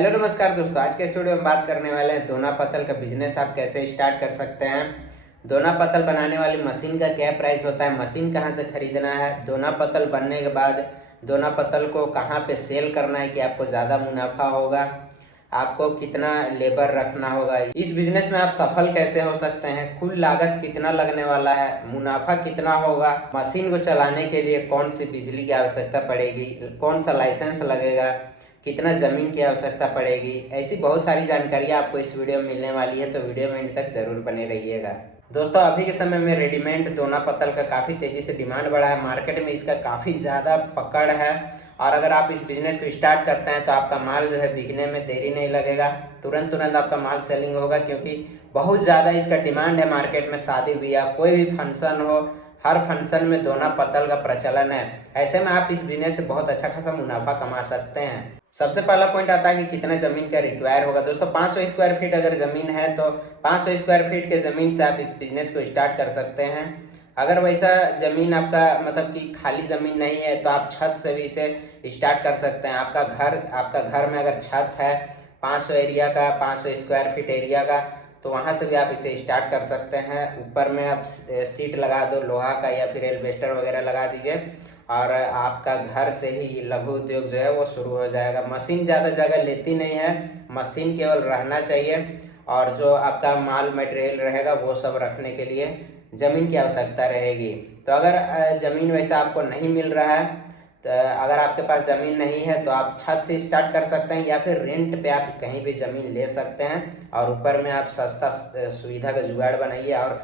Hello नमस्कार दोस्तों, आज के इस वीडियो में बात करने वाले हैं दोना पत्तल का बिजनेस आप कैसे स्टार्ट कर सकते हैं। दोना पत्तल बनाने वाली मशीन का क्या प्राइस होता है, मशीन कहां से खरीदना है, दोना पत्तल बनने के बाद दोना पत्तल को कहां पे सेल करना है कि आपको ज़्यादा मुनाफा होगा, आपको कितना लेबर रखना होगा, इस बिजनेस में आप सफल कैसे हो सकते हैं, कुल लागत कितना लगने वाला है, मुनाफा कितना होगा, मशीन को चलाने के लिए कौन सी बिजली की आवश्यकता पड़ेगी, कौन सा लाइसेंस लगेगा, कितना ज़मीन की आवश्यकता पड़ेगी, ऐसी बहुत सारी जानकारियाँ आपको इस वीडियो में मिलने वाली है। तो वीडियो में एंड तक ज़रूर बने रहिएगा। दोस्तों, अभी के समय में रेडीमेड दोना पत्तल का काफ़ी तेज़ी से डिमांड बढ़ा है, मार्केट में इसका काफ़ी ज़्यादा पकड़ है। और अगर आप इस बिज़नेस को स्टार्ट करते हैं तो आपका माल जो है बिकने में देरी नहीं लगेगा, तुरंत आपका माल सेलिंग होगा, क्योंकि बहुत ज़्यादा इसका डिमांड है मार्केट में। शादी ब्याह कोई भी फंक्शन हो, हर फंक्शन में दोना पत्तल का प्रचलन है। ऐसे में आप इस बिजनेस से बहुत अच्छा खासा मुनाफा कमा सकते हैं। सबसे पहला पॉइंट आता है कि कितना ज़मीन का रिक्वायर होगा। दोस्तों, 500 स्क्वायर फीट अगर ज़मीन है तो 500 स्क्वायर फीट के ज़मीन से आप इस बिज़नेस को स्टार्ट कर सकते हैं। अगर वैसा ज़मीन आपका मतलब कि खाली ज़मीन नहीं है तो आप छत से भी इसे स्टार्ट कर सकते हैं। आपका घर में अगर छत है 500 एरिया का, 500 स्क्वायर फीट एरिया का, तो वहाँ से भी आप इसे स्टार्ट कर सकते हैं। ऊपर में आप सीट लगा दो लोहा का या फिर एल्वेस्टर वगैरह लगा दीजिए और आपका घर से ही लघु उद्योग जो है वो शुरू हो जाएगा। मशीन ज़्यादा जगह लेती नहीं है, मशीन केवल रहना चाहिए और जो आपका माल मटेरियल रहेगा वो सब रखने के लिए ज़मीन की आवश्यकता रहेगी। तो अगर ज़मीन वैसा आपको नहीं मिल रहा है, तो अगर आपके पास ज़मीन नहीं है तो आप छत से स्टार्ट कर सकते हैं या फिर रेंट पे आप कहीं भी ज़मीन ले सकते हैं और ऊपर में आप सस्ता सुविधा का जुगाड़ बनाइए और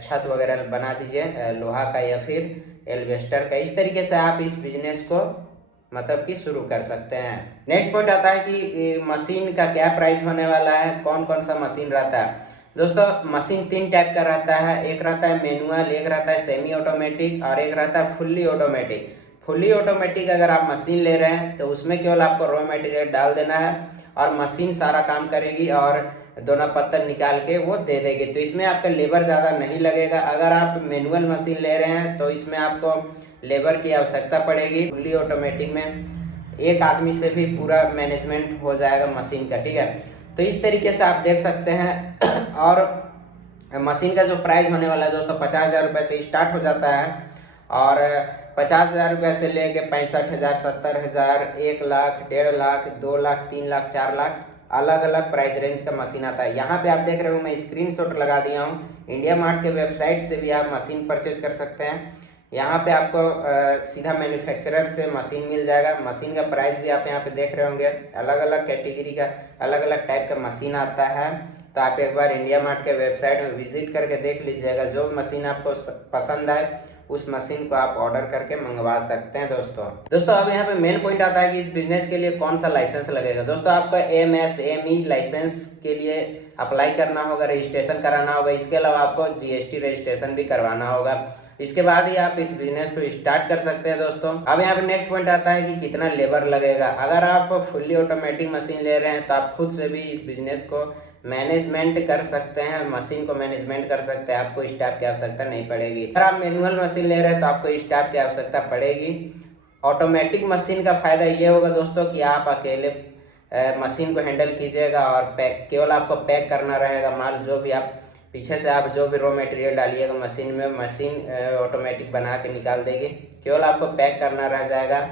छत वगैरह बना दीजिए लोहा का या फिर एल्वेस्टर का। इस तरीके से आप इस बिजनेस को मतलब कि शुरू कर सकते हैं। नेक्स्ट पॉइंट आता है कि मशीन का क्या प्राइस होने वाला है, कौन कौन सा मशीन रहता है। दोस्तों, मशीन 3 टाइप का रहता है, एक रहता है मैनुअल, एक रहता है सेमी ऑटोमेटिक और एक रहता है फुल्ली ऑटोमेटिक। फुल्ली ऑटोमेटिक अगर आप मशीन ले रहे हैं तो उसमें केवल आपको रॉ मटेरियल डाल देना है और मशीन सारा काम करेगी और दोना पत्तल निकाल के वो दे देगी। तो इसमें आपका लेबर ज़्यादा नहीं लगेगा। अगर आप मैनुअल मशीन ले रहे हैं तो इसमें आपको लेबर की आवश्यकता पड़ेगी। फुल्ली ऑटोमेटिक में एक आदमी से भी पूरा मैनेजमेंट हो जाएगा मशीन का, ठीक है। तो इस तरीके से आप देख सकते हैं। और मशीन का जो प्राइस होने वाला है दोस्तों, 50,000 रुपये से स्टार्ट हो जाता है और 50,000 रुपये से लेके 65,000, 70,000, 1 लाख, 1.5 लाख, 2 लाख, 3 लाख, 4 लाख अलग अलग प्राइस रेंज का मशीन आता है। यहाँ पे आप देख रहे हो मैं स्क्रीनशॉट लगा दिया हूँ। इंडिया मार्ट के वेबसाइट से भी आप मशीन परचेज कर सकते हैं। यहाँ पे आपको सीधा मैन्युफैक्चरर से मशीन मिल जाएगा। मशीन का प्राइस भी आप यहाँ पे देख रहे होंगे, अलग अलग कैटेगरी का अलग अलग टाइप का मशीन आता है। तो आप एक बार इंडिया मार्ट के वेबसाइट में विजिट करके देख लीजिएगा, जो मशीन आपको पसंद आए उस मशीन को आप ऑर्डर करके मंगवा सकते हैं। दोस्तों अब यहाँ पे मेन पॉइंट आता है कि इस बिजनेस के लिए कौन सा लाइसेंस लगेगा। दोस्तों, आपका MSME लाइसेंस के लिए अप्लाई करना होगा, रजिस्ट्रेशन कराना होगा। इसके अलावा आपको GST रजिस्ट्रेशन भी करवाना होगा। इसके बाद ही आप इस बिजनेस को स्टार्ट कर सकते हैं। दोस्तों, अब यहाँ पे नेक्स्ट पॉइंट आता है कि कितना लेबर लगेगा। अगर आप फुल्ली ऑटोमेटिक मशीन ले रहे हैं तो आप खुद से भी इस बिजनेस को मैनेजमेंट कर सकते हैं, मशीन को मैनेजमेंट कर सकते हैं, आपको स्टाफ की आवश्यकता नहीं पड़ेगी। अगर आप मैनुअल मशीन ले रहे हैं तो आपको स्टाफ की आवश्यकता पड़ेगी। ऑटोमेटिक मशीन का फायदा ये होगा दोस्तों कि आप अकेले मशीन को हैंडल कीजिएगा और पैक केवल आपको पैक करना रहेगा माल। जो भी आप पीछे से आप जो भी रॉ मटेरियल डालिएगा मशीन में, मशीन ऑटोमेटिक बना के निकाल देगी। केवल आपको पैक करना रह जाएगा।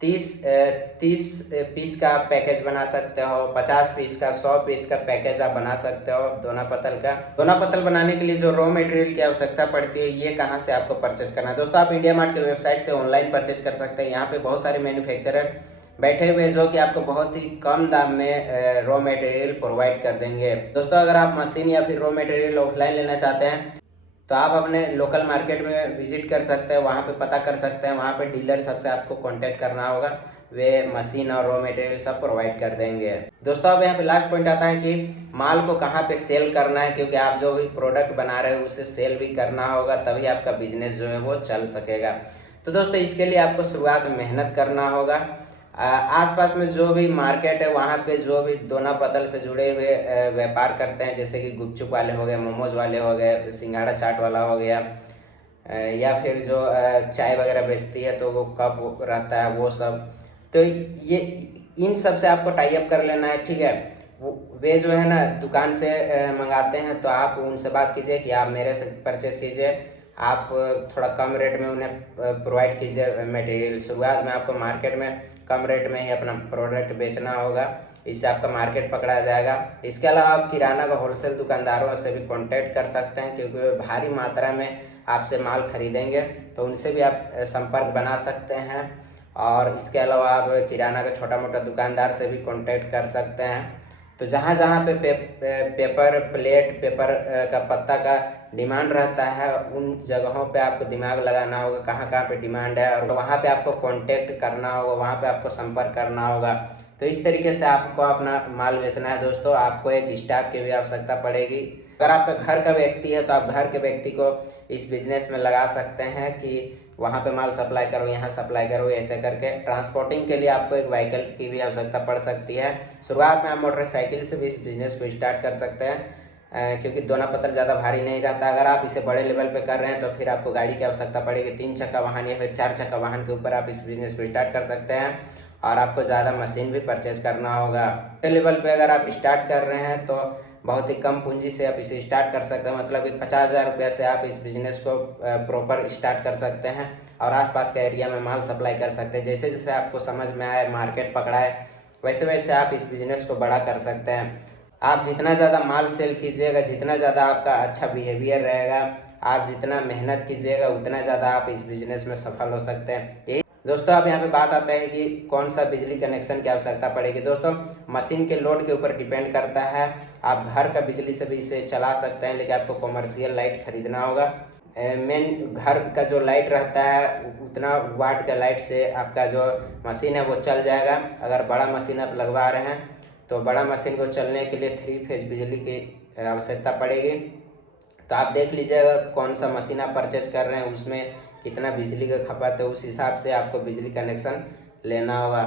30 पीस का आप पैकेज बना सकते हो, 50 पीस का, 100 पीस का पैकेज आप बना सकते हो दोना पत्तल का। दोना पत्तल बनाने के लिए जो रॉ मटेरियल की आवश्यकता पड़ती है, ये कहाँ से आपको परचेज करना है। दोस्तों, आप इंडिया मार्ट के वेबसाइट से ऑनलाइन परचेज कर सकते हैं। यहाँ पे बहुत सारे मैन्युफैक्चरर बैठे हुए जो कि आपको बहुत ही कम दाम में रॉ मटेरियल प्रोवाइड कर देंगे। दोस्तों, अगर आप मशीन या फिर रॉ मटेरियल ऑफलाइन लेना चाहते हैं तो आप अपने लोकल मार्केट में विजिट कर सकते हैं, वहाँ पे पता कर सकते हैं। वहाँ पे डीलर सबसे आपको कांटेक्ट करना होगा, वे मशीन और रॉ मटेरियल सब प्रोवाइड कर देंगे। दोस्तों, अब यहाँ पे लास्ट पॉइंट आता है कि माल को कहाँ पे सेल करना है, क्योंकि आप जो भी प्रोडक्ट बना रहे हो उसे सेल भी करना होगा, तभी आपका बिजनेस जो है वो चल सकेगा। तो दोस्तों, इसके लिए आपको शुरुआत में मेहनत करना होगा। आसपास में जो भी मार्केट है वहाँ पे जो भी दोना पत्तल से जुड़े हुए व्यापार करते हैं, जैसे कि गुपचुप वाले हो गए, मोमोज वाले हो गए, सिंघाड़ा चाट वाला हो गया, या फिर जो चाय वगैरह बेचती है तो वो कप रहता है वो सब। तो ये इन सब से आपको टाई अप कर लेना है, ठीक है। वे जो है ना दुकान से मंगाते हैं, तो आप उनसे बात कीजिए कि आप मेरे से परचेज कीजिए, आप थोड़ा कम रेट में उन्हें प्रोवाइड कीजिए मटेरियल। शुरुआत में आपको मार्केट में कम रेट में ही अपना प्रोडक्ट बेचना होगा, इससे आपका मार्केट पकड़ा जाएगा। इसके अलावा आप किराना का होलसेल दुकानदारों से भी कांटेक्ट कर सकते हैं, क्योंकि वे भारी मात्रा में आपसे माल खरीदेंगे, तो उनसे भी आप संपर्क बना सकते हैं। और इसके अलावा आप किराना का छोटा मोटा दुकानदार से भी कांटेक्ट कर सकते हैं। तो जहाँ जहाँ पे पेपर प्लेट, पेपर का पत्ता का डिमांड रहता है, उन जगहों पे आपको दिमाग लगाना होगा कहाँ कहाँ पे डिमांड है, और वहाँ पे आपको कांटेक्ट करना होगा, वहाँ पे आपको संपर्क करना होगा। तो इस तरीके से आपको अपना माल बेचना है दोस्तों। आपको एक स्टाफ की भी आवश्यकता पड़ेगी। अगर आपका घर का व्यक्ति है तो आप घर के व्यक्ति को इस बिजनेस में लगा सकते हैं कि वहाँ पे माल सप्लाई करो, यहाँ सप्लाई करो, ऐसे करके। ट्रांसपोर्टिंग के लिए आपको एक व्हीकल की भी आवश्यकता पड़ सकती है। शुरुआत में आप मोटरसाइकिल से भी इस बिज़नेस को स्टार्ट कर सकते हैं, क्योंकि दोना पत्तल ज़्यादा भारी नहीं रहता। अगर आप इसे बड़े लेवल पे कर रहे हैं तो फिर आपको गाड़ी की आवश्यकता पड़ेगी, 3 चक्का वाहन या फिर 4 चक्का वाहन के ऊपर आप इस बिज़नेस को स्टार्ट कर सकते हैं। और आपको ज़्यादा मशीन भी परचेज करना होगा। बड़े लेवल पे अगर आप स्टार्ट कर रहे हैं तो बहुत ही कम पूंजी से आप इसे स्टार्ट कर सकते हैं, मतलब कि 50,000 रुपये से आप इस बिज़नेस को प्रॉपर स्टार्ट कर सकते हैं और आसपास के एरिया में माल सप्लाई कर सकते हैं। जैसे जैसे आपको समझ में आए, मार्केट पकड़ाए, वैसे वैसे आप इस बिज़नेस को बड़ा कर सकते हैं। आप जितना ज़्यादा माल सेल कीजिएगा, जितना ज़्यादा आपका अच्छा बिहेवियर रहेगा, आप जितना मेहनत कीजिएगा, उतना ज़्यादा आप इस बिज़नेस में सफल हो सकते हैं। यही दोस्तों, अब यहाँ पे बात आता है कि कौन सा बिजली कनेक्शन की आवश्यकता पड़ेगी। दोस्तों, मशीन के लोड के ऊपर डिपेंड करता है। आप घर का बिजली से भी इसे चला सकते हैं, लेकिन आपको कमर्शियल लाइट खरीदना होगा। मेन घर का जो लाइट रहता है उतना वाट का लाइट से आपका जो मशीन है वो चल जाएगा। अगर बड़ा मशीन आप लगवा रहे हैं तो बड़ा मशीन को चलने के लिए 3 फेज बिजली की आवश्यकता पड़ेगी। तो आप देख लीजिएगा कौन सा मशीन आप परचेज कर रहे हैं, उसमें कितना बिजली का खपत है, उस हिसाब से आपको बिजली कनेक्शन लेना होगा।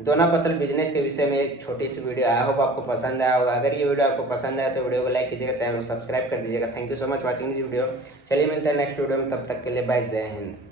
दोना पत्तल बिजनेस के विषय में एक छोटी सी वीडियो, आई होप आपको पसंद आया होगा। अगर ये वीडियो आपको पसंद आया तो वीडियो को लाइक कीजिएगा, चैनल को सब्सक्राइब कर दीजिएगा। Thank you so much watching this video. चलिए मिलते हैं नेक्स्ट वीडियो में, तब तक के लिए बाय, जय हिंद।